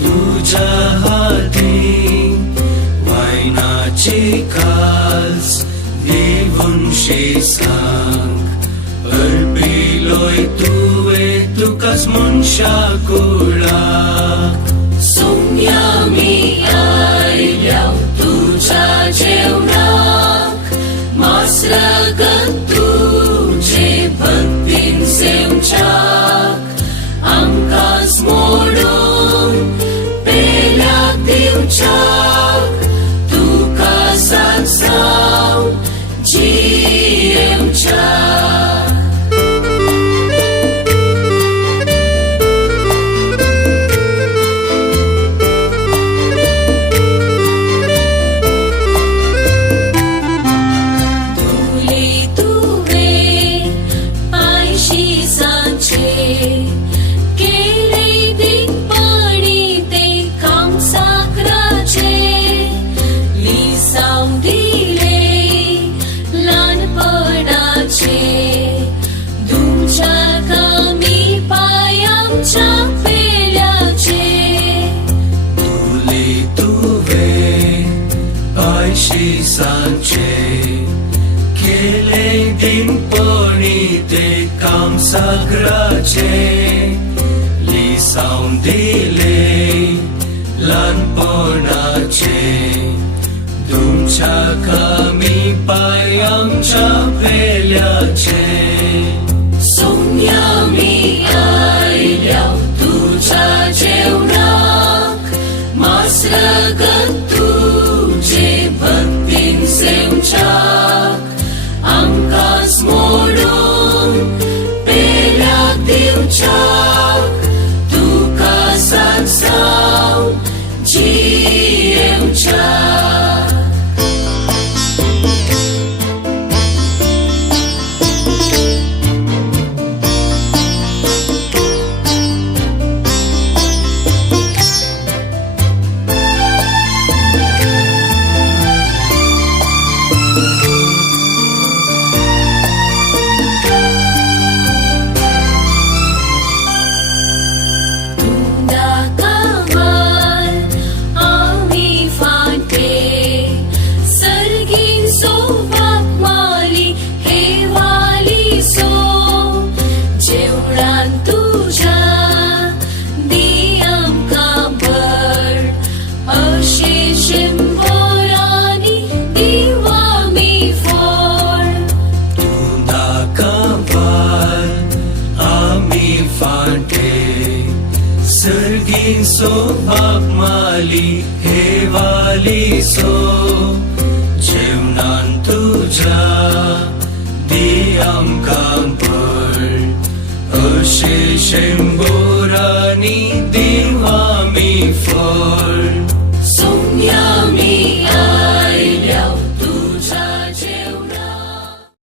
तुझ्या हाती वायनाची कास देवुनशे सांग अर्पिलोय तुवे तुकाच मनशा कुळाक सोम्या मी आयल्या तुझ्या जेवणाक मासरगत तुझे भक्तीन सेवच्याक आमकांच मोडून पेल्याक दिवच्याक तुका सांगसाव जियेवच्याक सांचे केले दिनपणी ते काम सगळ्याचे लिसावून दिले ल्हानपणाचे तुमच्या कमी पाय आमच्या पेल्याचे सोम्या मी आयल्या तुझ्या जेवणाक मासरगत तुझे भक्तीन सेवच्याक आमकांच मोडून पेल्याक दिवच्याक तुका सांगसाव जियेवच्याक सर्गीन सो बाप माली हेवाली सो जेवणान तुझ्या दी आमकां पड अशें शेंबो